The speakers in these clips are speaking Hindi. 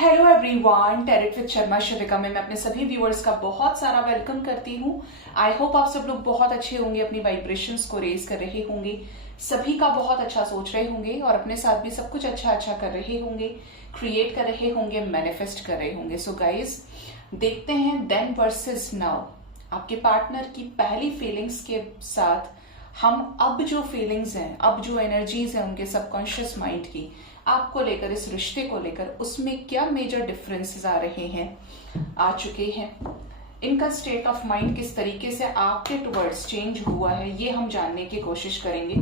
Hello everyone, tarot with Sharma Shavika में मैं अपने सभी व्यूअर्स का बहुत सारा वेलकम करती हूँ। आई होप आप सब लोग बहुत अच्छे होंगे, अपनी वाइब्रेशंस को रेज कर रहे होंगे, सभी का बहुत अच्छा सोच रहे होंगे और अपने साथ भी सब कुछ अच्छा अच्छा कर रहे होंगे, क्रिएट कर रहे होंगे, मैनिफेस्ट कर रहे होंगे। सो गाइज, देखते हैं देन वर्सेस नाउ। आपके पार्टनर की पहली फीलिंग्स के साथ हम अब जो फीलिंग्स हैं, अब जो एनर्जीज हैं उनके सबकॉन्शियस माइंड की आपको लेकर, इस रिश्ते को लेकर, उसमें क्या मेजर डिफरेंसेस आ रहे हैं, आ चुके हैं, इनका स्टेट ऑफ माइंड किस तरीके से आपके टुवर्ड्स चेंज हुआ है, ये हम जानने की कोशिश करेंगे।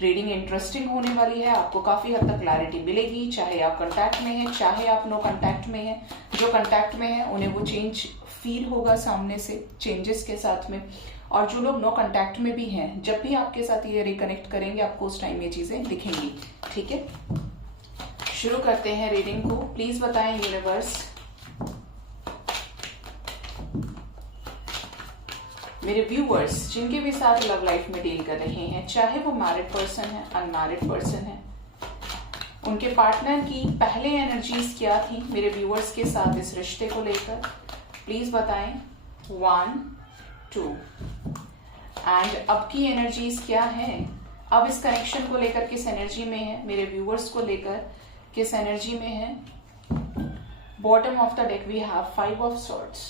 रीडिंग इंटरेस्टिंग होने वाली है, आपको काफी हद तक क्लैरिटी मिलेगी, चाहे आप कांटेक्ट में हैं, चाहे आप नो कांटेक्ट में हैं। जो कांटेक्ट में है उन्हें वो चेंज फील होगा सामने से, चेंजेस के साथ में, और जो लोग नो कांटेक्ट में भी हैं, जब भी आपके साथ ये रिकनेक्ट करेंगे आपको उस टाइम ये चीजें दिखेंगी। ठीक है, शुरू करते हैं रीडिंग को। प्लीज बताएं यूनिवर्स, मेरे व्यूअर्स जिनके भी साथ लव लाइफ में डील कर रहे हैं, चाहे वो मैरिड पर्सन है, अनमैरिड पर्सन है, उनके पार्टनर की पहले एनर्जीज क्या थी मेरे व्यूअर्स के साथ इस रिश्ते को लेकर, प्लीज बताएं। 1 2 एंड अब की एनर्जीज क्या है, अब इस कनेक्शन को लेकर किस एनर्जी में है, मेरे व्यूअर्स को लेकर किस एनर्जी में है। Bottom of the deck we have 5 of swords.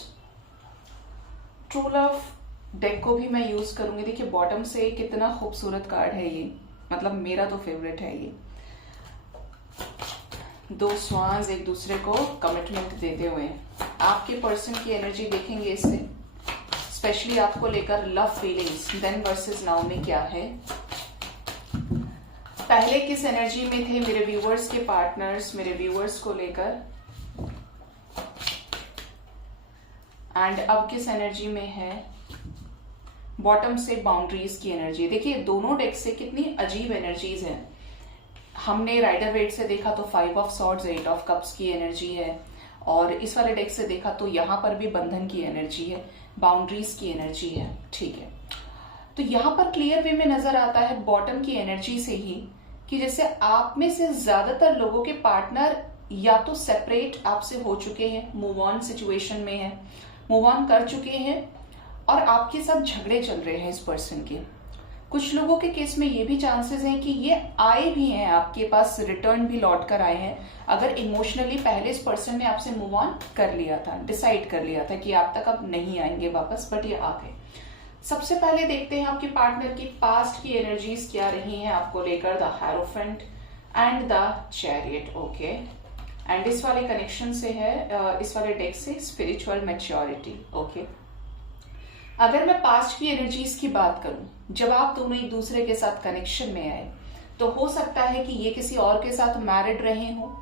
True love deck को भी मैं यूज करूंगी। देखिए बॉटम से कितना खूबसूरत कार्ड है ये, मतलब मेरा तो फेवरेट है ये। 2 स्वान्स एक दूसरे को कमिटमेंट देते हुए। आपके पर्सन की एनर्जी देखेंगे इससे, स्पेशली आपको लेकर love feelings then versus now में क्या है। पहले किस एनर्जी में थे मेरे व्यूअर्स के पार्टनर्स मेरे व्यूअर्स को लेकर, एंड अब किस एनर्जी में है। बॉटम से बाउंड्रीज की एनर्जी। देखिए दोनों डेक से कितनी अजीब एनर्जीज हैं। हमने राइडर वेट से देखा तो 5 ऑफ सॉर्ड्स 8 ऑफ कप्स की एनर्जी है, और इस वाले डेक से देखा तो यहां पर भी बंधन की एनर्जी है, बाउंड्रीज की एनर्जी है। ठीक है, तो यहां पर क्लियर वे में नजर आता है बॉटम की एनर्जी से ही कि जैसे आप में से ज्यादातर लोगों के पार्टनर या तो सेपरेट आपसे हो चुके हैं, मूव ऑन सिचुएशन में है, मूव ऑन कर चुके हैं, और आपके साथ झगड़े चल रहे हैं इस पर्सन के। कुछ लोगों के केस में ये भी चांसेस हैं कि ये आए भी हैं आपके पास, रिटर्न भी लौट कर आए हैं, अगर इमोशनली पहले इस पर्सन ने आपसे मूव ऑन कर लिया था, डिसाइड कर लिया था कि आप तक अब नहीं आएंगे वापस, बट ये आ गए। सबसे पहले देखते हैं आपके पार्टनर की पास्ट की एनर्जीज क्या रही हैं आपको लेकर। The hierophant and the chariot. Okay, and इस वाले कनेक्शन से है, इस वाले डेक से स्पिरिचुअल मैच्योरिटी। ओके, अगर मैं पास्ट की एनर्जीज की बात करूं, जब आप दोनों एक दूसरे के साथ कनेक्शन में आए, तो हो सकता है कि ये किसी और के साथ मैरिड रहे हो,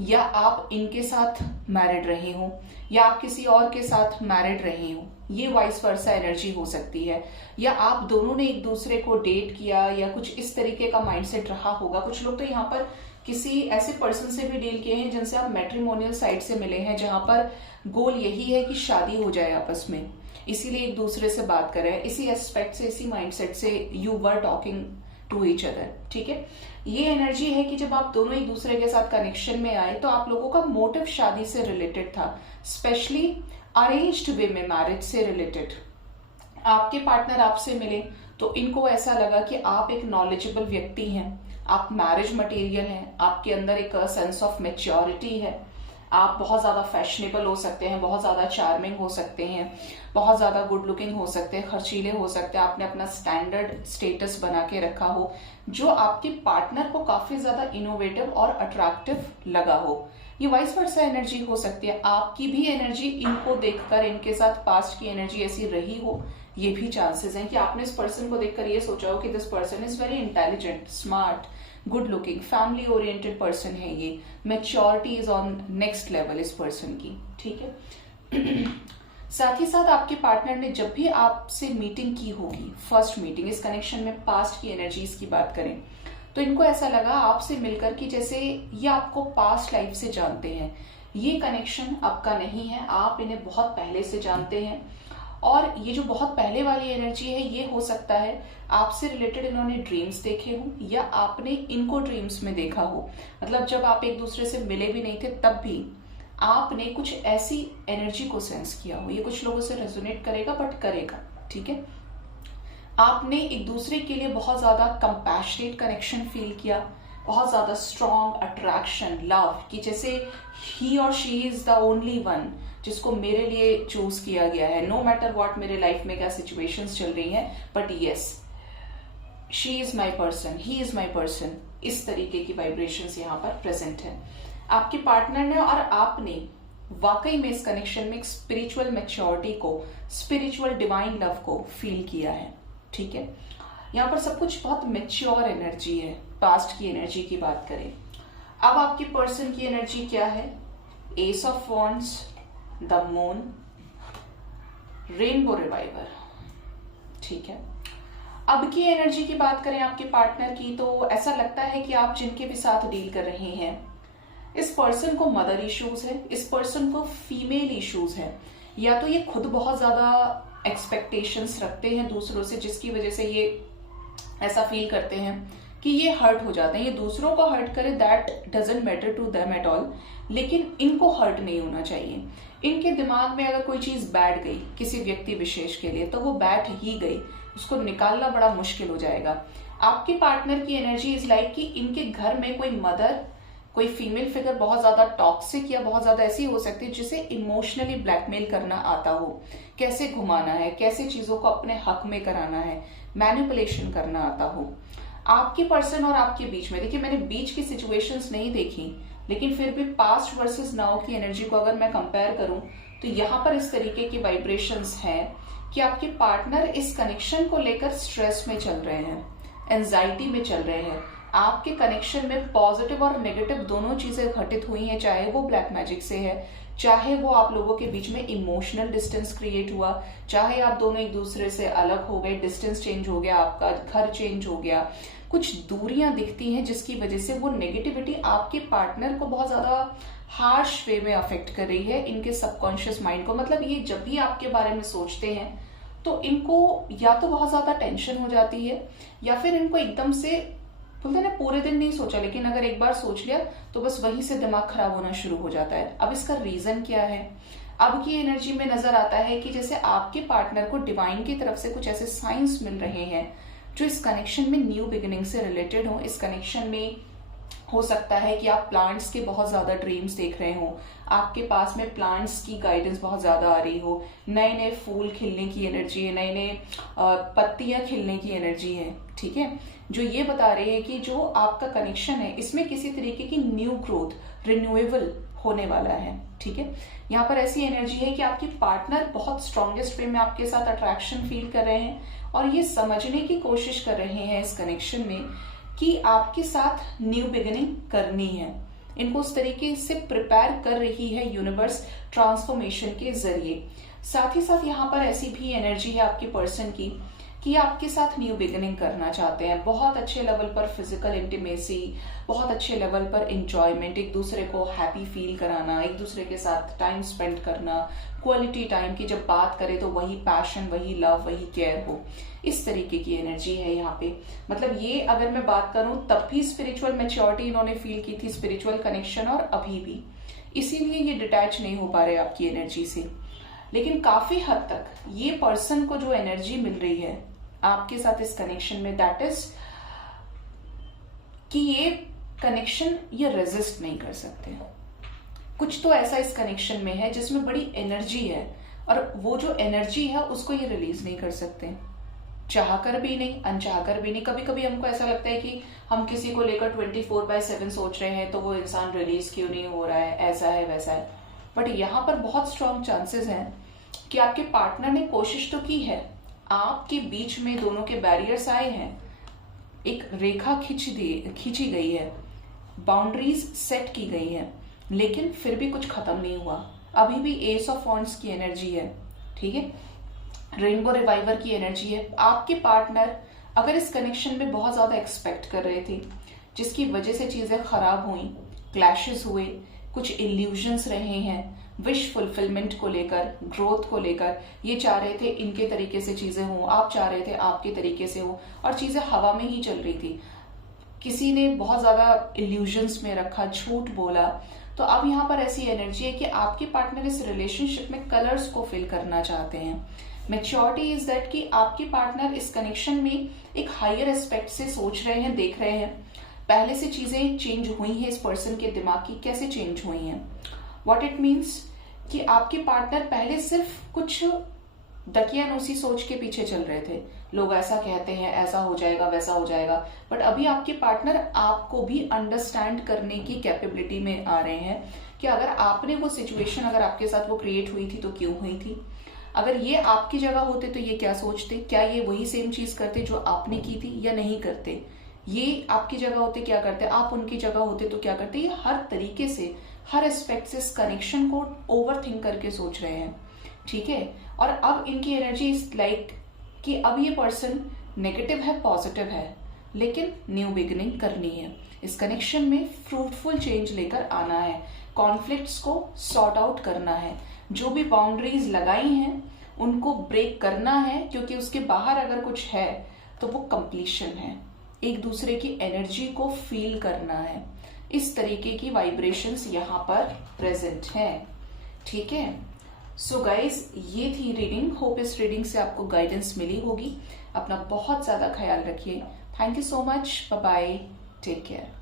या आप इनके साथ मैरिड रहे हो, या आप किसी और के साथ मैरिड रहे हो। ये वाइस वर्सा एनर्जी हो सकती है, या आप दोनों ने एक दूसरे को डेट किया, या कुछ इस तरीके का माइंडसेट रहा होगा। कुछ लोग तो यहाँ पर किसी ऐसे पर्सन से भी डील किए हैं जिनसे आप मैट्रिमोनियल साइड से मिले हैं, जहां पर गोल यही है कि शादी हो जाए आपस में, इसीलिए एक दूसरे से बात करें, इसी एस्पेक्ट से, इसी माइंडसेट से you were talking to each other. ठीक है, ये एनर्जी है कि जब आप दोनों एक दूसरे के साथ कनेक्शन में आए तो आप लोगों का मोटिव शादी से रिलेटेड था, स्पेशली अरेंज्ड वे में, मैरिज से रिलेटेड। आपके पार्टनर आपसे मिले तो इनको ऐसा लगा कि आप एक नॉलेजेबल व्यक्ति हैं, आप मैरिज मटेरियल हैं, आपके अंदर एक सेंस ऑफ मैच्योरिटी है, आप बहुत ज्यादा फैशनेबल हो सकते हैं, बहुत ज्यादा चार्मिंग हो सकते हैं, बहुत ज्यादा गुड लुकिंग हो सकते हैं, खर्चीले हो सकते हैं, आपने अपना स्टैंडर्ड स्टेटस बना के रखा हो, जो आपके पार्टनर को काफी ज्यादा इनोवेटिव और अट्रैक्टिव लगा हो। ये वाइस वर्सा एनर्जी हो सकती है। आपकी भी एनर्जी इनको देखकर, इनके साथ पास्ट की एनर्जी ऐसी रही हो, ये भी चांसेस हैं कि आपने इस पर्सन को देखकर ये सोचा हो कि this person is very intelligent, smart, good looking, family oriented person है ये, maturity is on next level इस पर्सन की। ठीक है, साथ ही साथ आपके पार्टनर ने जब भी आपसे मीटिंग की होगी, फर्स्ट मीटिंग, इस कनेक्शन में पास्ट की एनर्जीज की बात करें तो इनको ऐसा लगा आपसे मिलकर कि जैसे ये आपको पास्ट लाइफ से जानते हैं। ये कनेक्शन आपका नहीं है, आप इन्हें बहुत पहले से जानते हैं, और ये जो बहुत पहले वाली एनर्जी है, ये हो सकता है आपसे रिलेटेड इन्होंने ड्रीम्स देखे हो, या आपने इनको ड्रीम्स में देखा हो। मतलब जब आप एक दूसरे से मिले भी नहीं थे तब भी आपने कुछ ऐसी एनर्जी को सेंस किया हो। ये कुछ लोगों से रेजोनेट करेगा, बट करेगा, ठीक है। आपने एक दूसरे के लिए बहुत ज्यादा कंपैशनेट कनेक्शन फील किया, बहुत ज्यादा स्ट्रॉन्ग अट्रैक्शन, लव, कि जैसे ही और she is the only one जिसको मेरे लिए चूज किया गया है, नो मैटर व्हाट मेरे लाइफ में क्या सिचुएशंस चल रही हैं, but yes she is my person, he is my person. इस तरीके की वाइब्रेशंस यहाँ पर प्रेजेंट है। आपके पार्टनर ने और आपने वाकई में इस कनेक्शन में एक स्पिरिचुअल मैच्योरिटी को, स्पिरिचुअल डिवाइन लव को फील किया है, ठीक है। यहाँ पर सब कुछ बहुत मैच्योर एनर्जी है। पास्ट की एनर्जी की बात करें, अब आपके पर्सन की एनर्जी क्या है? S of wands, the moon, rainbow reviver, ठीक है। अब की एनर्जी की बात करें आपके पार्टनर की, तो ऐसा लगता है कि आप जिनके भी साथ डील कर रहे हैं, इस पर्सन को मदर इश्यूज है, इस पर्सन को फीमेल इश्यूज है, या तो ये खुद बहुत ज्यादा एक्सपेक्टेशंस रखते हैं दूसरों से, जिसकी वजह से ये ऐसा फील करते हैं कि ये हर्ट हो जाते हैं। ये दूसरों को हर्ट करे, that doesn't matter to them at all, लेकिन इनको हर्ट नहीं होना चाहिए। इनके दिमाग में अगर कोई चीज बैठ गई किसी व्यक्ति विशेष के लिए, तो वो बैठ ही गई, उसको निकालना बड़ा मुश्किल हो जाएगा। आपके पार्टनर की एनर्जी इज लाइक कि इनके घर में कोई मदर, कोई फीमेल फिगर बहुत ज्यादा टॉक्सिक या बहुत ज्यादा ऐसी हो सकती है जिसे इमोशनली ब्लैकमेल करना आता हो, कैसे घुमाना है, कैसे चीजों को अपने हक में कराना है, मैनिपुलेशन करना आता हो। आपके पर्सन और आपके बीच में, देखिए मैंने बीच की सिचुएशंस नहीं देखी, लेकिन फिर भी पास्ट वर्सेस नाउ की एनर्जी को अगर मैं कंपेयर करूं, तो यहाँ पर इस तरीके की वाइब्रेशंस हैं कि आपके पार्टनर इस कनेक्शन को लेकर स्ट्रेस में चल रहे हैं, एंजाइटी में चल रहे हैं। आपके कनेक्शन में पॉजिटिव और नेगेटिव दोनों चीजें घटित हुई हैं, चाहे वो ब्लैक मैजिक से है, चाहे वो आप लोगों के बीच में इमोशनल डिस्टेंस क्रिएट हुआ, चाहे आप दोनों एक दूसरे से अलग हो गए, डिस्टेंस चेंज हो गया, आपका घर चेंज हो गया, कुछ दूरियां दिखती हैं जिसकी वजह से वो नेगेटिविटी आपके पार्टनर को बहुत ज्यादा हार्श वे में अफेक्ट कर रही है, इनके सबकॉन्शियस माइंड को। मतलब ये जब भी आपके बारे में सोचते हैं तो इनको या तो बहुत ज्यादा टेंशन हो जाती है, या फिर इनको एकदम से, बोलते ना पूरे दिन नहीं सोचा, लेकिन अगर एक बार सोच लिया तो बस वहीं से दिमाग खराब होना शुरू हो जाता है। अब इसका रीजन क्या है? अब की एनर्जी में नजर आता है कि जैसे आपके पार्टनर को डिवाइन की तरफ से कुछ ऐसे साइंस मिल रहे हैं जो इस कनेक्शन में न्यू बिगिनिंग से रिलेटेड हो। इस कनेक्शन में हो सकता है कि आप प्लांट्स के बहुत ज्यादा ड्रीम्स देख रहे हो, आपके पास में प्लांट्स की गाइडेंस बहुत ज्यादा आ रही हो, नए नए फूल खिलने की एनर्जी है, नए नए पत्तियां खिलने की एनर्जी है, ठीक है, जो ये बता रहे हैं कि जो आपका कनेक्शन है इसमें किसी तरीके की न्यू ग्रोथ, रिन्यूएबल होने वाला है, ठीक है। यहाँ पर ऐसी एनर्जी है कि आपकी पार्टनर बहुत स्ट्रॉन्गेस्ट वे में आपके साथ अट्रैक्शन फील कर रहे हैं, और ये समझने की कोशिश कर रहे हैं इस कनेक्शन में कि आपके साथ न्यू बिगिनिंग करनी है। इनको उस तरीके से प्रिपेयर कर रही है यूनिवर्स ट्रांसफॉर्मेशन के जरिए। साथ ही साथ यहाँ पर ऐसी भी एनर्जी है आपके पर्सन की कि आपके साथ न्यू बिगिनिंग करना चाहते हैं, बहुत अच्छे लेवल पर फिजिकल इंटीमेसी, बहुत अच्छे लेवल पर इंजॉयमेंट, एक दूसरे को हैप्पी फील कराना, एक दूसरे के साथ टाइम स्पेंड करना, क्वालिटी टाइम की जब बात करें तो वही पैशन, वही लव, वही केयर हो। इस तरीके की एनर्जी है यहाँ पे। मतलब ये अगर मैं बात करूं तब भी स्पिरिचुअल मैच्योरिटी इन्होंने फील की थी, स्पिरिचुअल कनेक्शन, और अभी भी, इसीलिए ये डिटैच नहीं हो पा रहे आपकी एनर्जी से। लेकिन काफी हद तक ये पर्सन को जो एनर्जी मिल रही है आपके साथ इस कनेक्शन में, दैट इज कि ये कनेक्शन ये रेजिस्ट नहीं कर सकते। कुछ तो ऐसा इस कनेक्शन में है जिसमें बड़ी एनर्जी है, और वो जो एनर्जी है उसको ये रिलीज नहीं कर सकते, चाहकर भी नहीं, अनचाहकर भी नहीं। कभी कभी हमको ऐसा लगता है कि हम किसी को लेकर 24/7 सोच रहे हैं तो वो इंसान रिलीज क्यों नहीं हो रहा है, ऐसा है वैसा है। बट यहाँ पर बहुत स्ट्रॉन्ग चांसेस हैं कि आपके पार्टनर ने कोशिश तो की है, आपके बीच में दोनों के बैरियर्स आए हैं, एक रेखा खींची गई है, बाउंड्रीज सेट की गई है, लेकिन फिर भी कुछ खत्म नहीं हुआ। अभी भी एस ऑफ वॉन्ड्स की एनर्जी है, ठीक है, रेनबो रिवाइवर की एनर्जी है। आपके पार्टनर अगर इस कनेक्शन में बहुत ज्यादा एक्सपेक्ट कर रहे थे, जिसकी वजह से चीजें खराब हुई, क्लैशेस हुए, कुछ इल्यूजन्स रहे हैं, विश फुलफिलमेंट को लेकर, ग्रोथ को लेकर, ये चाह रहे थे इनके तरीके से चीजें हों, आप चाह रहे थे आपके तरीके से हो, और चीजें हवा में ही चल रही थी। किसी ने बहुत ज्यादा इल्यूजन्स में रखा, झूठ बोला, तो अब यहाँ पर ऐसी एनर्जी है कि आपके पार्टनर इस रिलेशनशिप में कलर्स को फिल करना चाहते हैं। मैच्योरिटी इज दैट कि आपके पार्टनर इस कनेक्शन में एक हायर एस्पेक्ट से सोच रहे हैं, देख रहे हैं। पहले से चीजें चेंज हुई हैं इस पर्सन के दिमाग की, कैसे चेंज हुई हैं, व्हाट इट मीन्स कि आपके पार्टनर पहले सिर्फ कुछ दकियानूसी सोच के पीछे चल रहे थे, लोग ऐसा कहते हैं, ऐसा हो जाएगा, वैसा हो जाएगा, बट अभी आपके पार्टनर आपको भी अंडरस्टैंड करने की कैपेबिलिटी में आ रहे हैं कि अगर आपने वो सिचुएशन, अगर आपके साथ वो क्रिएट हुई थी तो क्यों हुई थी, अगर ये आपकी जगह होते तो ये क्या सोचते, क्या ये वही सेम चीज करते जो आपने की थी या नहीं करते, ये आपकी जगह होते क्या करते, आप उनकी जगह होते तो क्या करते। ये हर तरीके से, हर एस्पेक्ट से इस कनेक्शन को ओवर थिंक करके सोच रहे हैं, ठीक है। और अब इनकी एनर्जी इज लाइक कि अब ये पर्सन नेगेटिव है, पॉजिटिव है, लेकिन न्यू बिगिनिंग करनी है, इस कनेक्शन में फ्रूटफुल चेंज लेकर आना है, कॉन्फ्लिक्ट्स को सॉर्ट आउट करना है, जो भी बाउंड्रीज लगाई हैं उनको ब्रेक करना है, क्योंकि उसके बाहर अगर कुछ है तो वो कंप्लीशन है, एक दूसरे की एनर्जी को फील करना है। इस तरीके की वाइब्रेशंस यहाँ पर प्रेजेंट है, ठीक है। सो गाइज, ये थी रीडिंग। होप इस रीडिंग से आपको गाइडेंस मिली होगी। अपना बहुत ज्यादा ख्याल रखिए। Thank you so much. Bye bye, take care.